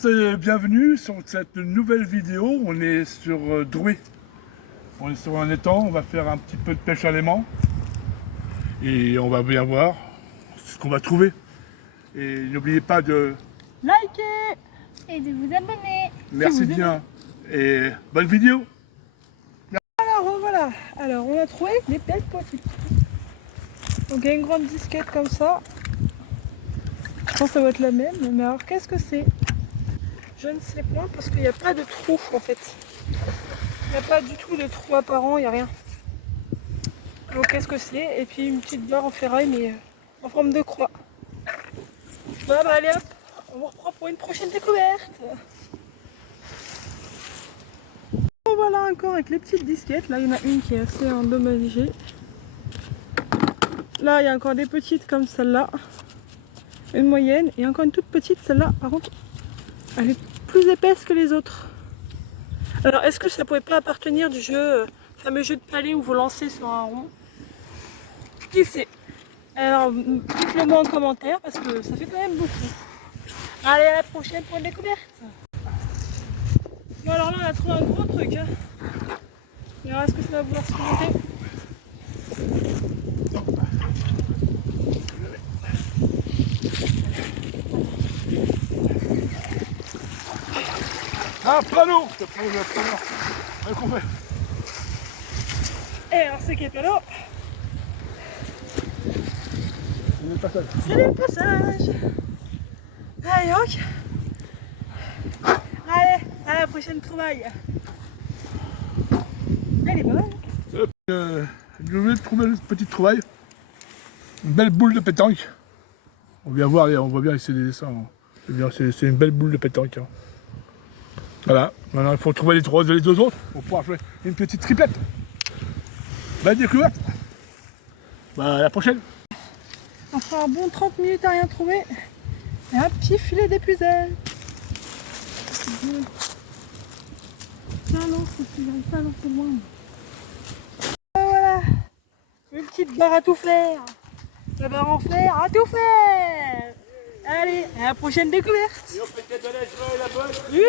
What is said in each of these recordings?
tous et bienvenue sur cette nouvelle vidéo. On est sur Droué. On est sur un étang, on va faire un petit peu de pêche à l'aimant. Et on va bien voir ce qu'on va trouver. Et n'oubliez pas de liker et de vous abonner. Merci bien. Et bonne vidéo. Alors voilà, alors on a trouvé des belles petites. Donc il y a une grande disquette comme ça. Je pense que ça va être la même, mais alors qu'est-ce que c'est? Je ne sais pas parce qu'il n'y a pas de trou en fait. Il n'y a pas du tout de trou apparent, il n'y a rien. Donc qu'est-ce que c'est? Et puis une petite barre en ferraille mais en forme de croix. Bah allez hop, on vous reprend pour une prochaine découverte. Voilà encore avec les petites disquettes. Là il y en a une qui est assez endommagée. Là il y a encore des petites comme celle-là. Une moyenne et encore une toute petite. Celle-là par contre elle est plus épaisse que les autres. Alors est-ce que ça pouvait pas appartenir du jeu, fameux jeu de palais où vous lancez sur un rond? Qui sait? Alors dites-le moi en commentaire parce que ça fait quand même beaucoup. Allez, à la prochaine pour une découverte. Bon alors là on a trouvé un gros truc. Hein. Et alors est-ce que ça va vouloir se remonter? Ah, panneau. Qu'on fait. Et alors c'est quel panneau? C'est le passage. C'est le passage. Allez donc. Allez, à la prochaine trouvaille. Elle est bonne. Je vais trouver une petite trouvaille. Une belle boule de pétanque. On vient voir, on voit bien ici les dessins. C'est une belle boule de pétanque. Hein. Voilà, maintenant il faut trouver les deux autres pour pouvoir jouer une petite triplette. Belle découverte. Bah, à la prochaine. On fera un bon 30 minutes à rien trouver. Et un petit filet d'épuisette. Tiens, non, j'arrive pas à lancer loin. Voilà, une petite barre à tout faire. La barre en fer à tout faire. Allez, à la prochaine découverte. Humeur.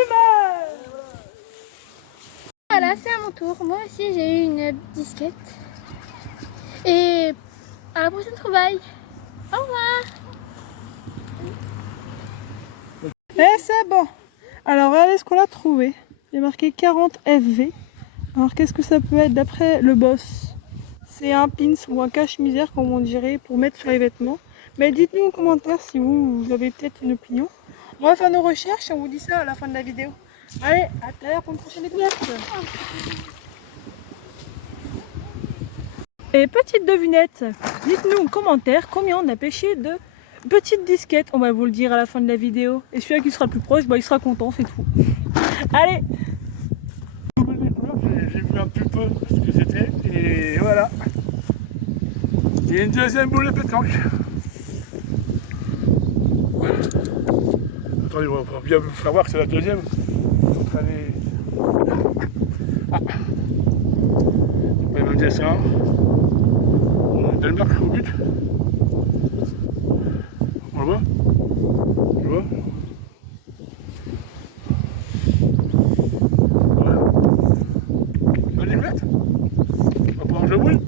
Voilà, c'est à mon tour. Moi aussi, j'ai eu une disquette. Et à la prochaine trouvaille. Au revoir. Et c'est bon. Alors, regardez ce qu'on a trouvé. Il est marqué 40 FV. Alors, qu'est-ce que ça peut être d'après le boss? C'est un pins ou un cache-misère, comme on dirait, pour mettre sur les vêtements. Mais dites-nous en commentaire si vous avez peut-être une opinion. On va faire nos recherches et on vous dit ça à la fin de la vidéo. Allez, à tout à l'heure pour une prochaine découverte. Et petite devinette, dites-nous en commentaire combien on a pêché de petites disquettes. On va vous le dire à la fin de la vidéo. Et celui qui sera le plus proche, bah, il sera content, c'est tout. Allez. J'ai vu un petit peu ce que c'était et voilà. Il y a une deuxième boule de pétanque. Attendez, on va bien vous faire voir que c'est la deuxième. Donc allez. Ah. Pas le même dessin. Danemark au but. On le voit? Tu vois? Voilà. Bonne découverte. On va pouvoir jouer au boule.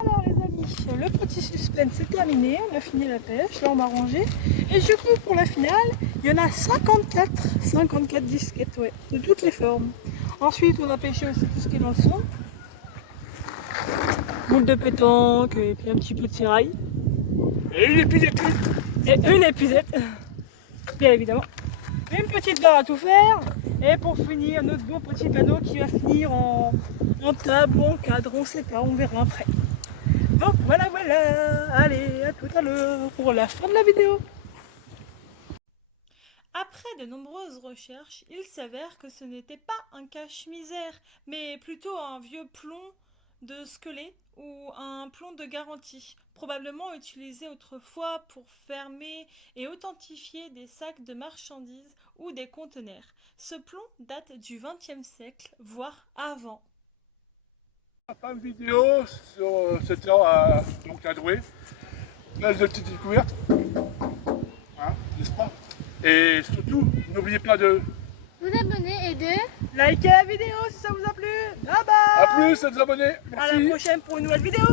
Alors les amis, le petit suspense c'est terminé, on a fini la pêche, là on m'a rangé. Et du coup pour la finale, il y en a 54 disquettes, ouais, de toutes les formes. Ensuite on a pêché aussi tout ce qui est dans le fond. Boule de pétanque et puis un petit peu de ferraille. Et une épisette. Et une épuisette, bien évidemment. Une petite barre à tout faire. Et pour finir, notre beau petit panneau qui va finir en table ou en cadre, on sait pas, on verra après. Donc voilà, allez, à tout à l'heure pour la fin de la vidéo. Après de nombreuses recherches, il s'avère que ce n'était pas un cache-misère, mais plutôt un vieux plomb de squelette ou un plomb de garantie, probablement utilisé autrefois pour fermer et authentifier des sacs de marchandises ou des conteneurs. Ce plomb date du XXe siècle, voire avant. Fin de vidéo sur cette heure donc à Droué. Là, j'ai une petite découverte. Hein, n'est-ce pas? Et surtout, n'oubliez pas de... Vous abonner et de... Likez la vidéo si ça vous a plu. Bye bye. A plus, les abonnés. À la Merci. prochaine pour une nouvelle vidéo.